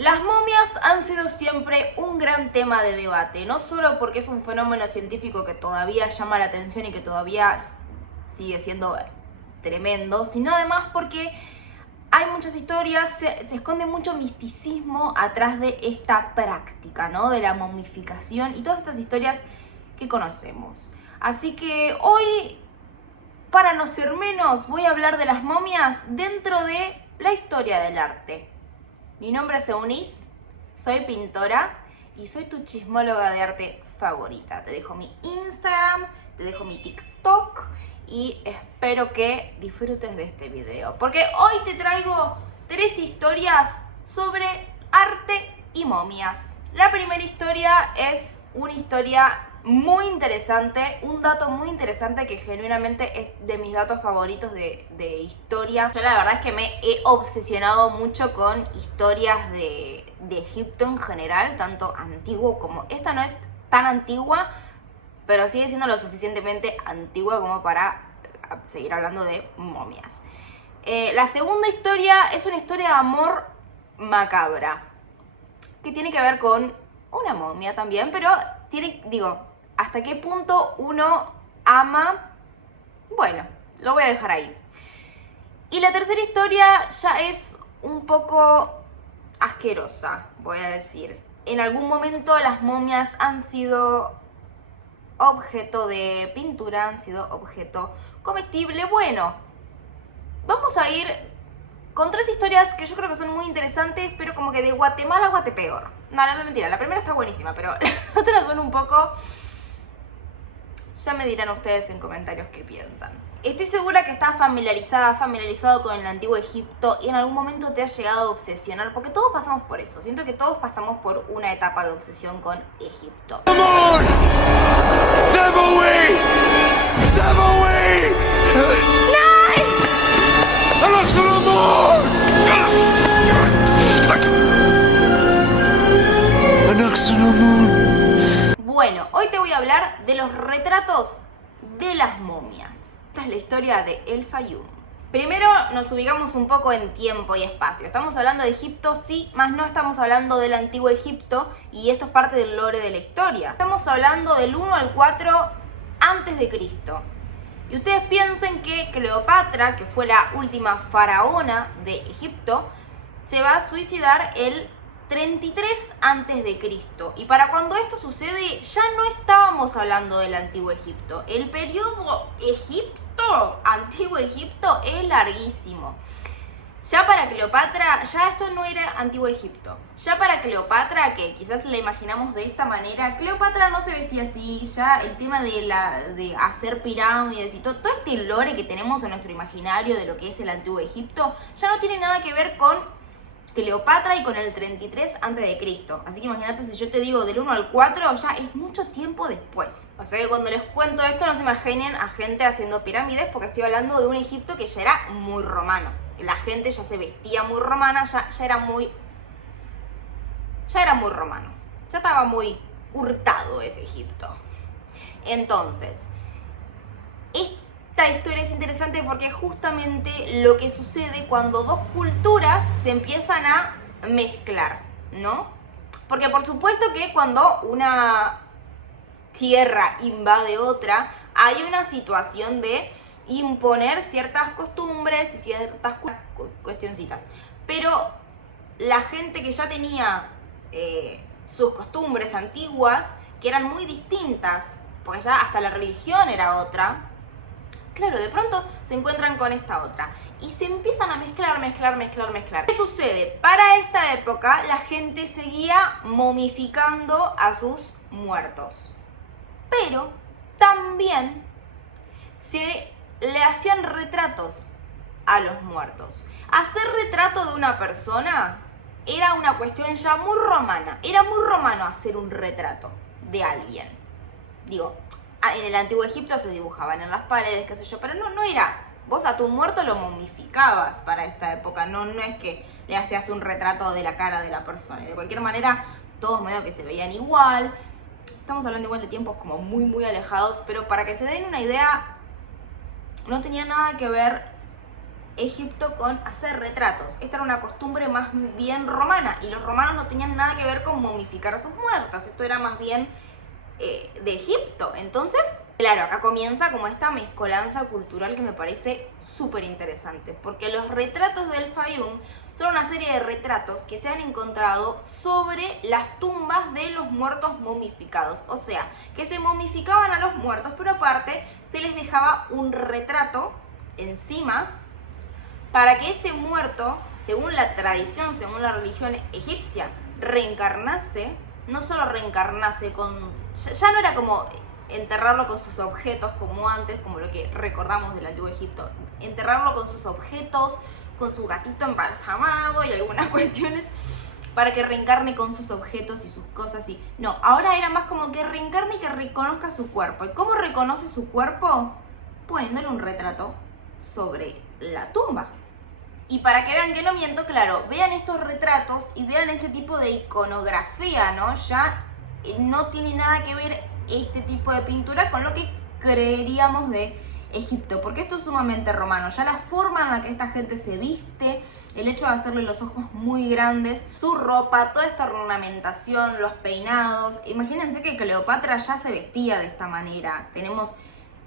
Las momias han sido siempre un gran tema de debate, no solo porque es un fenómeno científico que todavía llama la atención y que todavía sigue siendo tremendo, sino además porque hay muchas historias, se esconde mucho misticismo atrás de esta práctica, ¿no? De la momificación y todas estas historias que conocemos. Así que hoy, para no ser menos, voy a hablar de las momias dentro de la historia del arte. Mi nombre es Eunice, soy pintora y soy tu chismóloga de arte favorita. Te dejo mi Instagram, te dejo mi TikTok y espero que disfrutes de este video. Porque hoy te traigo 3 historias sobre arte y momias. La primera historia es una historia muy interesante, un dato muy interesante que genuinamente es de mis datos favoritos de historia. Yo la verdad es que me he obsesionado mucho con historias de Egipto en general, tanto antiguo como... Esta no es tan antigua, pero sigue siendo lo suficientemente antigua como para seguir hablando de momias. La segunda historia es una historia de amor macabra, que tiene que ver con una momia también, pero tiene, ¿hasta qué punto uno ama? Bueno, lo voy a dejar ahí. Y la tercera historia ya es un poco asquerosa, voy a decir. En algún momento las momias han sido objeto de pintura, han sido objeto comestible. Bueno, vamos a ir con 3 historias que yo creo que son muy interesantes, pero como que de Guatemala a Guatepeor. No, no, mentira, la primera está buenísima, pero las otras son un poco... Ya me dirán ustedes en comentarios qué piensan. Estoy segura que estás familiarizado con el antiguo Egipto y en algún momento te has llegado a obsesionar, porque todos pasamos por eso. Siento que todos pasamos por una etapa de obsesión con Egipto. Amor! Sabawi! Sabawi! ¡Nein! ¡Al-Aqsa al-Amor! ¡Al-Aqsa al-Amor! Bueno, hoy te voy a hablar de los retratos de las momias. Esta es la historia de El Fayum. Primero nos ubicamos un poco en tiempo y espacio. Estamos hablando de Egipto, sí, más no estamos hablando del antiguo Egipto y esto es parte del lore de la historia. Estamos hablando del 1 al 4 antes de Cristo. Y ustedes piensen que Cleopatra, que fue la última faraona de Egipto, se va a suicidar el 33 antes de Cristo. Y para cuando esto sucede ya no estábamos hablando del antiguo Egipto. El periodo antiguo Egipto es larguísimo. Ya para Cleopatra, ya esto no era antiguo Egipto. Ya para Cleopatra, que quizás la imaginamos de esta manera, Cleopatra no se vestía así. Ya el tema de hacer pirámides y todo este lore que tenemos en nuestro imaginario de lo que es el antiguo Egipto, ya no tiene nada que ver con Cleopatra y con el 33 a.C. Así que imagínate, si yo te digo del 1 al 4, ya es mucho tiempo después. O sea que cuando les cuento esto no se imaginen a gente haciendo pirámides, porque estoy hablando de un Egipto que ya era muy romano. La gente ya se vestía muy romana, ya era muy romano. Ya estaba muy hurtado ese Egipto. Entonces, esta historia es interesante porque es justamente lo que sucede cuando 2 culturas se empiezan a mezclar, ¿no? Porque por supuesto que cuando una tierra invade otra, hay una situación de imponer ciertas costumbres y ciertas cuestioncitas. Pero la gente que ya tenía sus costumbres antiguas, que eran muy distintas, porque ya hasta la religión era otra, claro, de pronto se encuentran con esta otra y se empiezan a mezclar. ¿Qué sucede? Para esta época la gente seguía momificando a sus muertos, pero también se le hacían retratos a los muertos. Hacer retrato de una persona era una cuestión ya muy romana. Era muy romano hacer un retrato de alguien. En el antiguo Egipto se dibujaban en las paredes, qué sé yo, pero no era... Vos a tu muerto lo momificabas para esta época, no es que le hacías un retrato de la cara de la persona. De cualquier manera, todos medio que se veían igual. Estamos hablando igual de tiempos como muy, muy alejados, pero para que se den una idea, no tenía nada que ver Egipto con hacer retratos. Esta era una costumbre más bien romana y los romanos no tenían nada que ver con momificar a sus muertos. Esto era más bien de Egipto. Entonces, claro, acá comienza como esta mezcolanza cultural que me parece súper interesante, porque los retratos del Fayum son una serie de retratos que se han encontrado sobre las tumbas de los muertos momificados. O sea, que se momificaban a los muertos, pero aparte se les dejaba un retrato encima para que ese muerto, según la tradición, según la religión egipcia, reencarnase. No solo reencarnase ya no era como enterrarlo con sus objetos como antes, como lo que recordamos del Antiguo Egipto. Enterrarlo con sus objetos, con su gatito embalsamado y algunas cuestiones para que reencarne con sus objetos y sus cosas. No, ahora era más como que reencarne y que reconozca su cuerpo. ¿Y cómo reconoce su cuerpo? Poniéndole un retrato sobre la tumba. Y para que vean que no miento, claro, vean estos retratos y vean este tipo de iconografía, ¿no? Ya no tiene nada que ver este tipo de pintura con lo que creeríamos de Egipto, porque esto es sumamente romano. Ya la forma en la que esta gente se viste, el hecho de hacerle los ojos muy grandes, su ropa, toda esta ornamentación, los peinados. Imagínense que Cleopatra ya se vestía de esta manera. Tenemos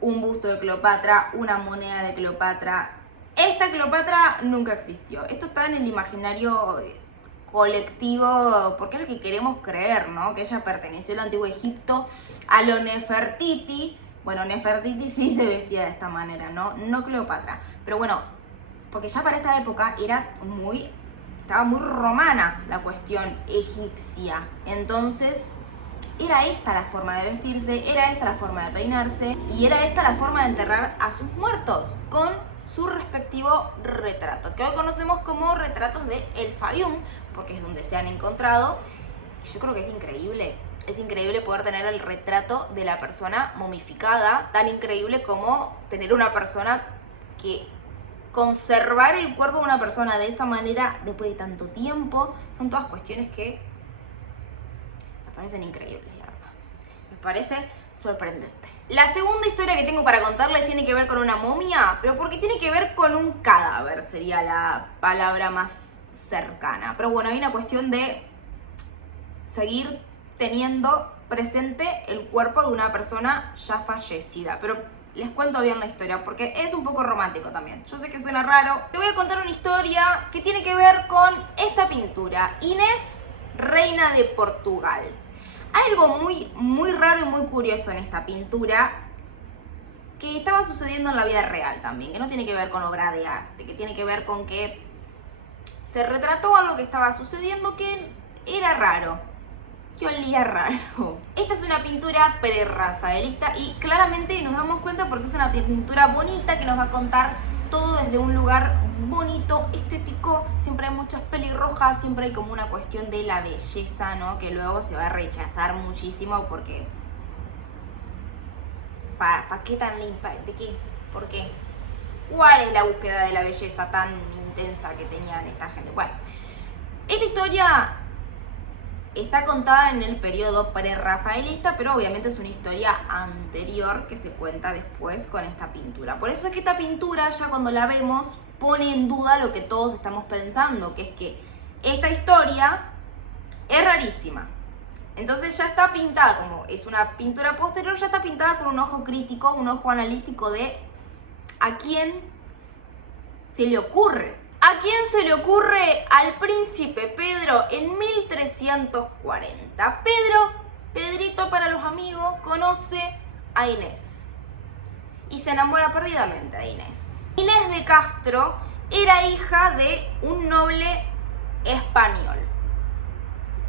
un busto de Cleopatra, una moneda de Cleopatra. Esta Cleopatra nunca existió. Esto está en el imaginario colectivo, porque es lo que queremos creer, ¿no? Que ella perteneció al Antiguo Egipto, a lo Nefertiti. Bueno, Nefertiti sí se vestía de esta manera, ¿no? No Cleopatra. Pero bueno, porque ya para esta época estaba muy romana la cuestión egipcia. Entonces, era esta la forma de vestirse, era esta la forma de peinarse y era esta la forma de enterrar a sus muertos, con su respectivo retrato, que hoy conocemos como retratos de El Fayum, porque es donde se han encontrado. Y yo creo que es increíble poder tener el retrato de la persona momificada, tan increíble como tener una persona que conservar el cuerpo de una persona de esa manera después de tanto tiempo. Son todas cuestiones que me parecen increíbles, la verdad. Me parece sorprendente. La segunda historia que tengo para contarles tiene que ver con una momia, pero porque tiene que ver con un cadáver, sería la palabra más cercana. Pero bueno, hay una cuestión de seguir teniendo presente el cuerpo de una persona ya fallecida. Pero les cuento bien la historia porque es un poco romántico también. Yo sé que suena raro. Te voy a contar una historia que tiene que ver con esta pintura. Inés, reina de Portugal. Hay algo muy raro y muy curioso en esta pintura que estaba sucediendo en la vida real también, que no tiene que ver con obra de arte, que tiene que ver con que se retrató algo que estaba sucediendo que era raro, que olía raro. Esta es una pintura prerrafaelista y claramente nos damos cuenta porque es una pintura bonita que nos va a contar todo desde un lugar bonito, estético. Siempre hay muchas pelirrojas, siempre hay como una cuestión de la belleza, ¿no? Que luego se va a rechazar muchísimo porque ¿para qué tan limpia? ¿De qué? ¿Por qué? ¿Cuál es la búsqueda de la belleza tan intensa que tenían esta gente? Bueno, esta historia está contada en el periodo prerrafaelista, pero obviamente es una historia anterior que se cuenta después con esta pintura. Por eso es que esta pintura, ya cuando la vemos, pone en duda lo que todos estamos pensando, que es que esta historia es rarísima. Entonces ya está pintada, como es una pintura posterior, ya está pintada con un ojo crítico, un ojo analítico de a quién se le ocurre. ¿A quién se le ocurre? Al príncipe Pedro en 1340. Pedrito para los amigos, conoce a Inés y se enamora perdidamente de Inés. Inés de Castro era hija de un noble español,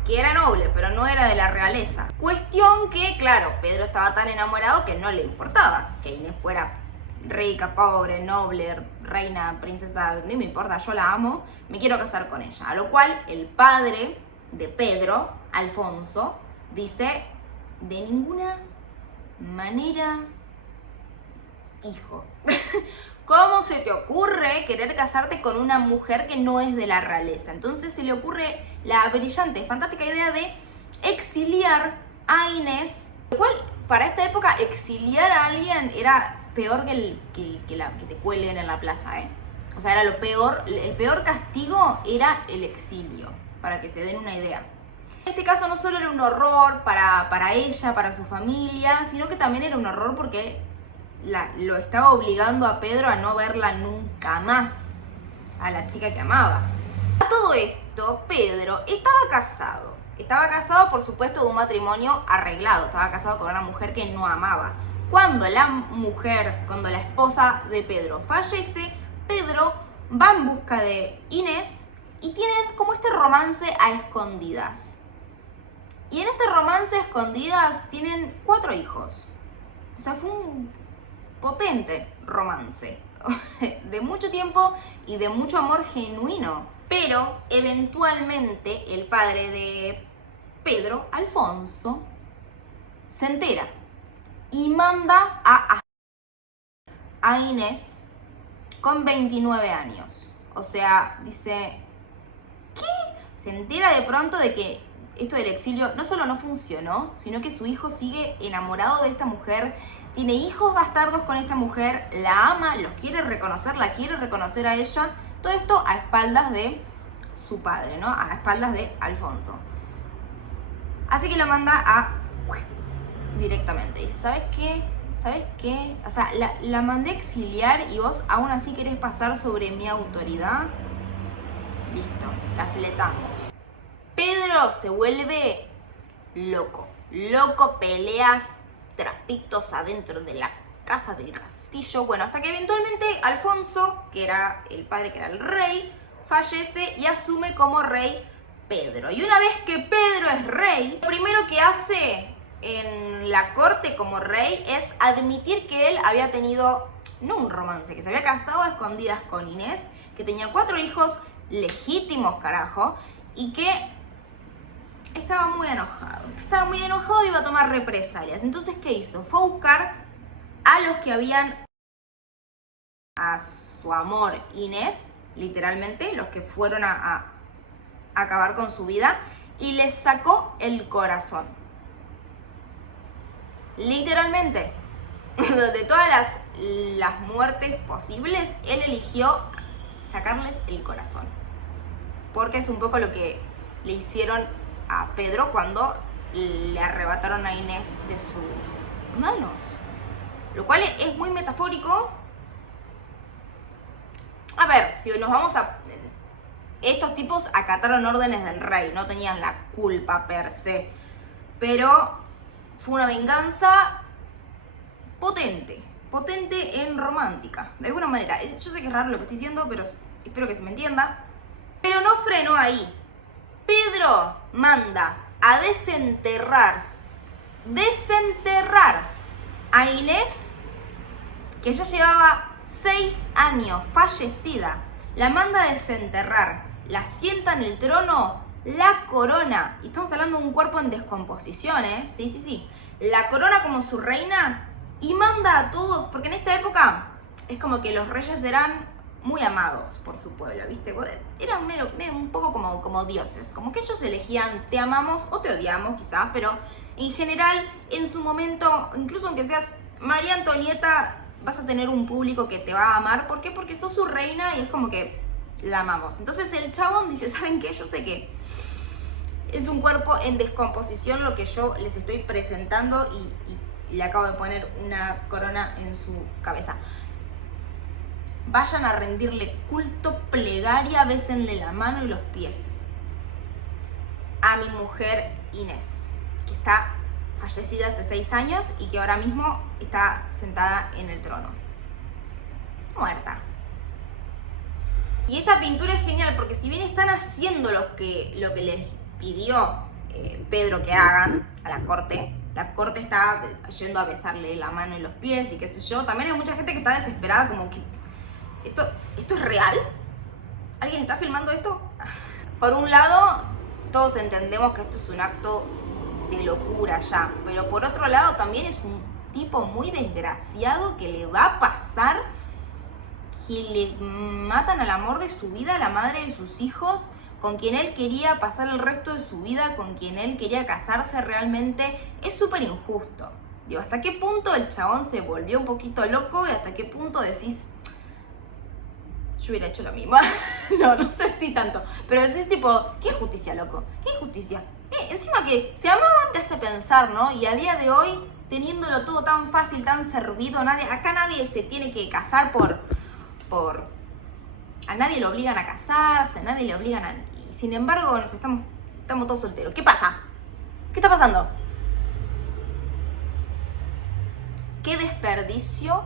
que era noble, pero no era de la realeza. Cuestión que, claro, Pedro estaba tan enamorado que no le importaba que Inés fuera rica, pobre, noble, reina, princesa, no me importa, yo la amo, me quiero casar con ella. A lo cual el padre de Pedro, Alfonso, dice, de ninguna manera, hijo. ¿Cómo se te ocurre querer casarte con una mujer que no es de la realeza? Entonces se le ocurre la brillante, fantástica idea de exiliar a Inés, lo cual para esta época exiliar a alguien era peor que te cuelen en la plaza, ¿eh? O sea, era lo peor, el peor castigo era el exilio, para que se den una idea. En este caso no solo era un horror para ella, para su familia, sino que también era un horror porque lo estaba obligando a Pedro a no verla nunca más, a la chica que amaba. A todo esto, Pedro estaba casado. Estaba casado, por supuesto, de un matrimonio arreglado. Estaba casado con una mujer que no amaba. Cuando la esposa de Pedro fallece, Pedro va en busca de Inés y tienen como este romance a escondidas. Y en este romance a escondidas tienen 4 hijos. O sea, fue un potente romance de mucho tiempo y de mucho amor genuino. Pero eventualmente el padre de Pedro, Alfonso, se entera y manda a Inés con 29 años. O sea, dice, ¿qué? Se entera de pronto de que esto del exilio no solo no funcionó, sino que su hijo sigue enamorado de esta mujer, tiene hijos bastardos con esta mujer, la ama, los quiere reconocer, la quiere reconocer a ella. Todo esto a espaldas de su padre, ¿no? A espaldas de Alfonso. Así que la manda directamente. Dice, ¿sabes qué? ¿Sabes qué? O sea, la mandé a exiliar y vos aún así querés pasar sobre mi autoridad. Listo, la fletamos. Pedro se vuelve loco. Loco, peleas, trapitos adentro de la casa del castillo. Bueno, hasta que eventualmente Alfonso, que era el padre, que era el rey, fallece y asume como rey Pedro. Y una vez que Pedro es rey, lo primero que hace en la corte como rey es admitir que él había tenido, no un romance, que se había casado a escondidas con Inés, que tenía 4 hijos legítimos, carajo, y que estaba muy enojado y iba a tomar represalias. Entonces, ¿qué hizo? Fue a buscar a los que habían a su amor Inés, literalmente, los que fueron a acabar con su vida, y les sacó el corazón. Literalmente, de todas las muertes posibles, él eligió sacarles el corazón. Porque es un poco lo que le hicieron a Pedro cuando le arrebataron a Inés de sus manos. Lo cual es muy metafórico. A ver, si nos vamos a... Estos tipos acataron órdenes del rey, no tenían la culpa per se. Pero fue una venganza potente en romántica, de alguna manera. Yo sé que es raro lo que estoy diciendo, pero espero que se me entienda. Pero no frenó ahí. Pedro manda a desenterrar a Inés, que ya llevaba 6 años fallecida. La manda a desenterrar, la sienta en el trono, la corona, y estamos hablando de un cuerpo en descomposición, ¿eh? Sí. La corona como su reina y manda a todos, porque en esta época es como que los reyes eran muy amados por su pueblo, ¿viste? Eran un poco como dioses, como que ellos elegían te amamos o te odiamos quizás, pero en general, en su momento, incluso aunque seas María Antonieta, vas a tener un público que te va a amar. ¿Por qué? Porque sos su reina y es como que la amamos. Entonces el chabón dice, ¿saben qué? Yo sé que es un cuerpo en descomposición lo que yo les estoy presentando y le acabo de poner una corona en su cabeza. Vayan a rendirle culto, plegaria, bésenle la mano y los pies a mi mujer Inés, que está fallecida hace 6 años y que ahora mismo está sentada en el trono, muerta. Y esta pintura es genial porque si bien están haciendo lo que les pidió Pedro que hagan a la corte está yendo a besarle la mano y los pies y qué sé yo, también hay mucha gente que está desesperada como que ¿Esto es real? ¿Alguien está filmando esto? Por un lado, todos entendemos que esto es un acto de locura ya, pero por otro lado también es un tipo muy desgraciado que le va a pasar que le matan al amor de su vida, a la madre de sus hijos, con quien él quería pasar el resto de su vida, con quien él quería casarse realmente. Es súper injusto. Digo, ¿hasta qué punto el chabón se volvió un poquito loco y hasta qué punto decís... Yo hubiera hecho lo mismo. No sé si tanto. Pero es tipo, ¿qué injusticia, loco? ¿Qué injusticia? Encima que se amaban te hace pensar, ¿no? Y a día de hoy, teniéndolo todo tan fácil, tan servido, acá nadie se tiene que casar por... A nadie le obligan a casarse, a nadie le obligan a... Y sin embargo, estamos todos solteros. ¿Qué pasa? ¿Qué está pasando? Qué desperdicio...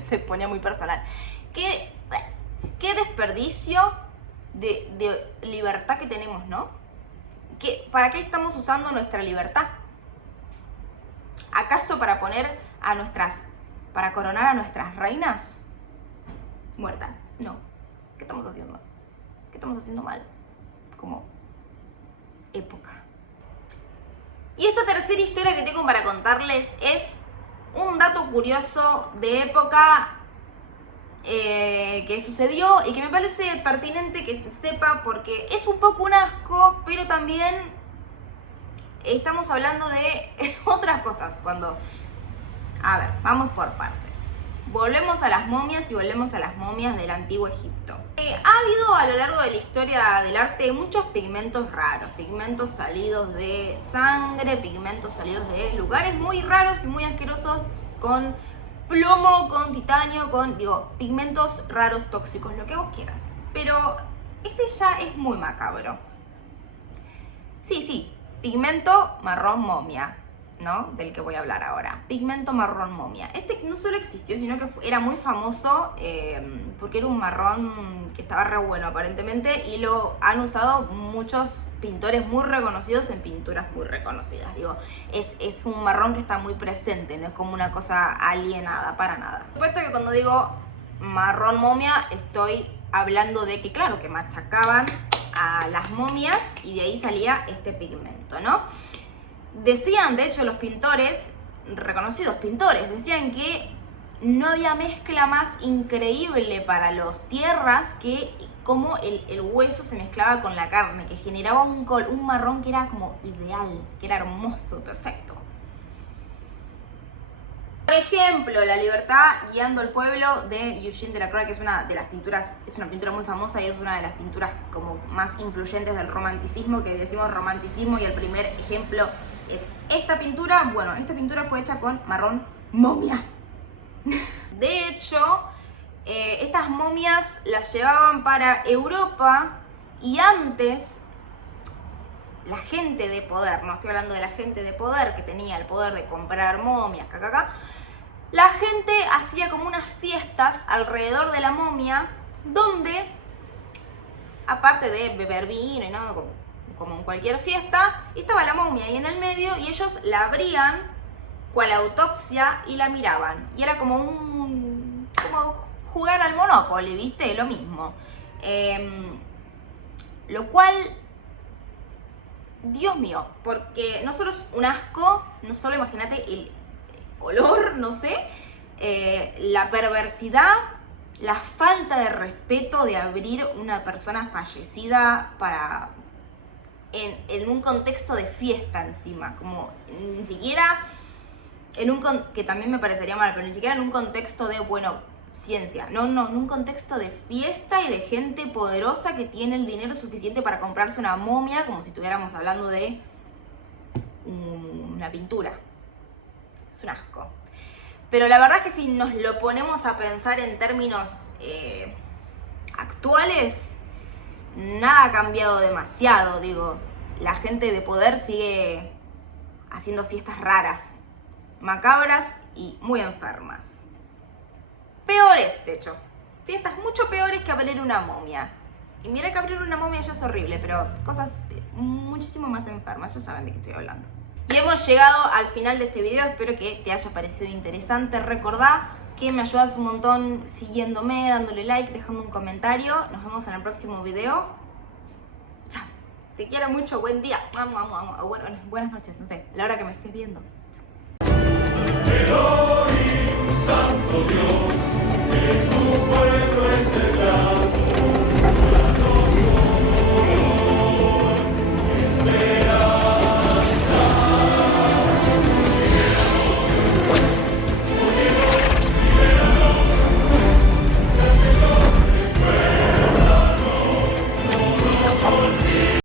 Se ponía muy personal. Qué desperdicio de libertad que tenemos, ¿no? ¿Para qué estamos usando nuestra libertad? ¿Acaso para para coronar a nuestras reinas muertas? No. ¿Qué estamos haciendo? ¿Qué estamos haciendo mal? Como época. Y esta tercera historia que tengo para contarles es un dato curioso de época que sucedió y que me parece pertinente que se sepa porque es un poco un asco, pero también estamos hablando de otras cosas cuando... A ver, vamos por partes. Volvemos a las momias y volvemos a las momias del antiguo Egipto. Ha habido a lo largo de la historia del arte muchos pigmentos raros, pigmentos salidos de sangre, pigmentos salidos de lugares muy raros y muy asquerosos, con plomo, con titanio, pigmentos raros, tóxicos, lo que vos quieras. Pero este ya es muy macabro. Sí, pigmento marrón momia, ¿no? Del que voy a hablar ahora. Pigmento marrón momia. Este no solo existió, sino que era muy famoso porque era un marrón que estaba re bueno aparentemente y lo han usado muchos pintores muy reconocidos en pinturas muy reconocidas. Es un marrón que está muy presente, no es como una cosa alienada, para nada. Por supuesto que cuando digo marrón momia estoy hablando de que, claro, que machacaban a las momias y de ahí salía este pigmento, ¿no? Decían, de hecho, los pintores, reconocidos pintores, decían que no había mezcla más increíble para los tierras que cómo el hueso se mezclaba con la carne, que generaba un marrón que era como ideal, que era hermoso, perfecto. Por ejemplo, La libertad guiando al pueblo de Eugene Delacroix, que es una de las pinturas, es una pintura muy famosa y es una de las pinturas como más influyentes del romanticismo, que decimos romanticismo, y el primer ejemplo es esta pintura. Bueno, esta pintura fue hecha con marrón momia. De hecho, estas momias las llevaban para Europa y antes la gente de poder, no estoy hablando de la gente de poder que tenía el poder de comprar momias, la gente hacía como unas fiestas alrededor de la momia donde, aparte de beber vino y no, como en cualquier fiesta, estaba la momia ahí en el medio y ellos la abrían cual autopsia y la miraban. Y era como como jugar al Monopoly, ¿viste? Lo mismo. Lo cual, Dios mío, porque no solo es un asco, no solo imagínate el color, no sé, la perversidad, la falta de respeto de abrir una persona fallecida en un contexto de fiesta encima, como ni siquiera que también me parecería mal, pero ni siquiera en un contexto de, ciencia, no, en un contexto de fiesta y de gente poderosa que tiene el dinero suficiente para comprarse una momia, como si estuviéramos hablando de una pintura. Es un asco. Pero la verdad es que si nos lo ponemos a pensar en términos actuales, nada ha cambiado demasiado. La gente de poder sigue haciendo fiestas raras, macabras y muy enfermas. Peores, de hecho. Fiestas mucho peores que abrir una momia. Y mira que abrir una momia ya es horrible, pero cosas muchísimo más enfermas, ya saben de qué estoy hablando. Y hemos llegado al final de este video, espero que te haya parecido interesante. Recordá que me ayudas un montón siguiéndome, dándole like, dejando un comentario. Nos vemos en el próximo video. Chao. Te quiero mucho, buen día. Buenas noches, no sé, la hora que me estés viendo. Chao. Elohim, Santo Dios.